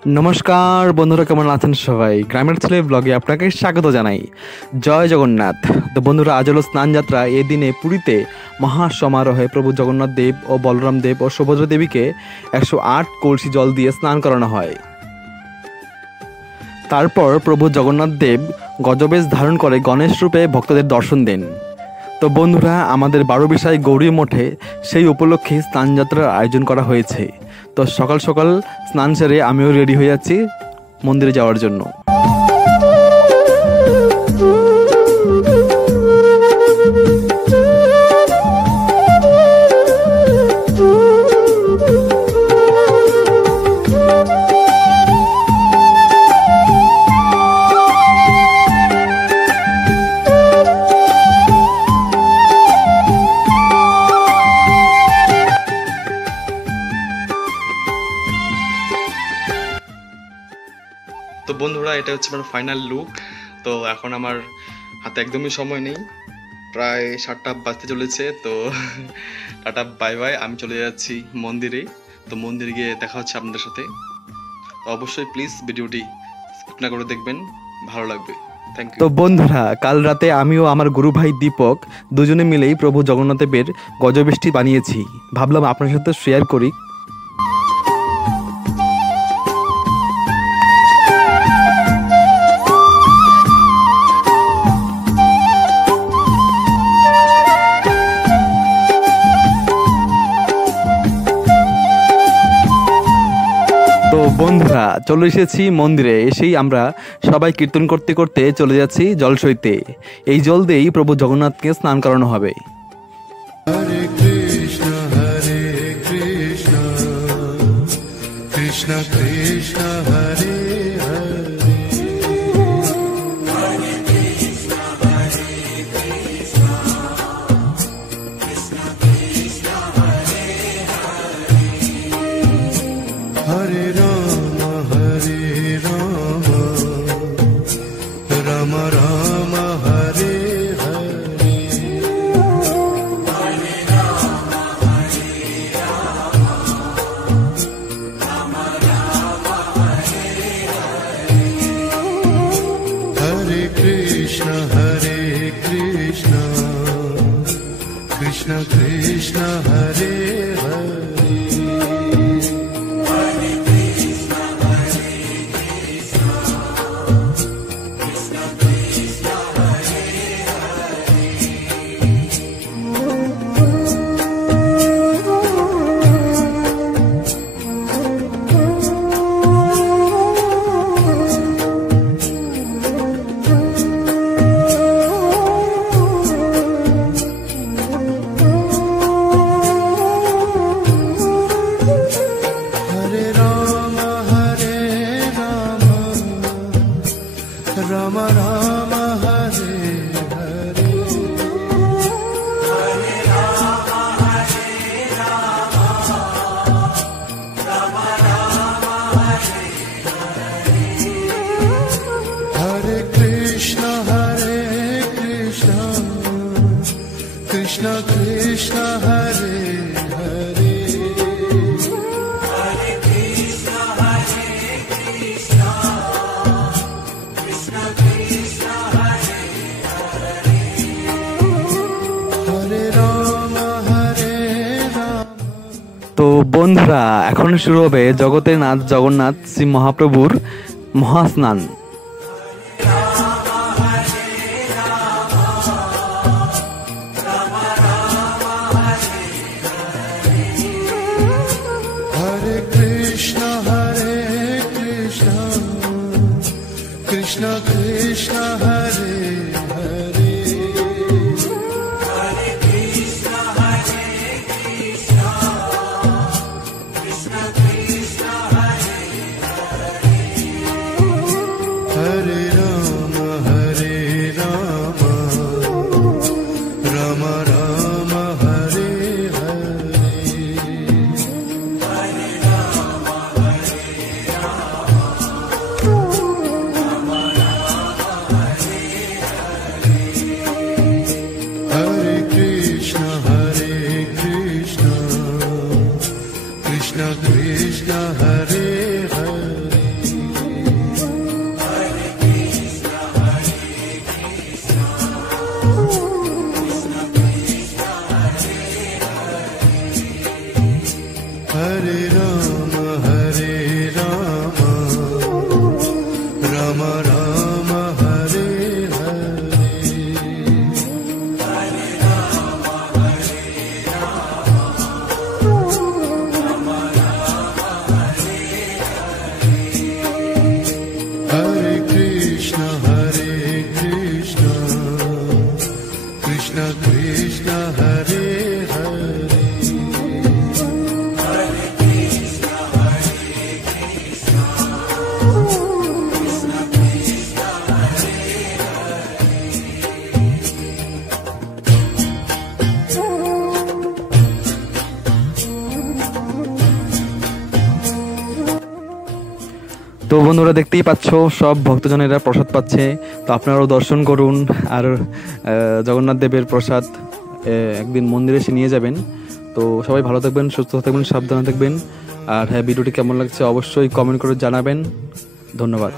नमस्कार बंधुरा केमन आছেন সবাই গ্রামের ছেলে ব্লগে আপনাকে স্বাগত জানাই। জয় জগন্নাথ। তো বন্ধুরা, আজ হলো স্নান যাত্রা। এই দিনে পুরীতে মহা সমারোহে প্রভু জগন্নাথ দেব ও বলরাম দেব ও সুভদ্রা দেবীকে 108 কলসি জল দিয়ে স্নান করানো হয়। তারপর প্রভু জগন্নাথ দেব গজবেশ ধারণ করে গণেশ রূপে ভক্তদের দর্শন দেন। তো বন্ধুরা, আমাদের 12 গৌরী মঠে সেই উপলক্ষে স্নানযাত্রার আয়োজন করা হয়েছে। তো সকাল সকাল স্নান সেরে আমিও রেডি হয়ে যাচ্ছি মন্দিরে যাওয়ার জন্য। তো বন্ধুরা, এটা হচ্ছে আমার ফাইনাল লুক। তো এখন আমার হাতে একদমই সময় নেই, প্রায় 7টা বাজতে চলেছে। তো টাটা বাই বাই, আমি চলে যাচ্ছি মন্দিরে। তো মন্দিরে গিয়ে দেখা হচ্ছে আপনাদের সাথে। তো অবশ্যই প্লিজ ভিডিওটি স্কিপ না করে দেখবেন, ভালো লাগবে। Thank you. তো বন্ধুরা, কাল রাতে আমিও আমার গুরু ভাই দীপক দুজনে মিলেই প্রভু জগন্নাথ দেবের গজবেশটি বানিয়েছি। ভাবলাম আপনার সাথে শেয়ার করি। তো বন্ধুরা, চলে এসেছি মন্দিরে। এসেই আমরা সবাই কীর্তন করতে করতে চলে যাচ্ছি জল সইতে। এই জল দিয়েই প্রভু জগন্নাথকে স্নান করানো হবে। হরে কৃষ্ণ কৃষ্ণ কৃষ্ণ হরে হরে, হরে কৃষ্ণ কৃষ্ণ কৃষ্ণ হরে হরে, হরে রাম রাম রাম হরে হরে, হরে রাম রাম রাম হরে হরে, হরে কৃষ্ণ কৃষ্ণ কৃষ্ণ হরে হরে, হরে কৃষ্ণ কৃষ্ণ কৃষ্ণ হরে হরে। राम राम हरे हरे, हरे राम हरे राम, राम राम हरे हरे, हरे कृष्ण कृष्ण कृष्ण हरे हरे, हरे कृष्ण कृष्ण कृष्ण हरे हरे, हरे राम हरे राम। তো বন্ধুরা, এখন শুরু হবে জগতের নাথ জগন্নাথ শ্রী মহাপ্রভুর মহাস্নান। हरे कृष्ण कृष्ण कृष्ण हरे हरे, हरे कृष्ण कृष्ण कृष्ण हरे हरे, हरे राम राम राम हरे हरे, हरे राम राम राम हरे তো বন্ধুরা দেখতেই পাচ্ছ সব ভক্তজনেরা প্রসাদ পাচ্ছে, তো আপনারাও দর্শন করুন। আর জগন্নাথ দেবের প্রসাদ একদিন মন্দিরে এসে নিয়ে যাবেন। তো সবাই ভালো থাকবেন, সুস্থ থাকবেন, সাবধানে থাকবেন। আর হ্যাঁ, ভিডিওটি কেমন লাগছে অবশ্যই কমেন্ট করে জানাবেন। ধন্যবাদ।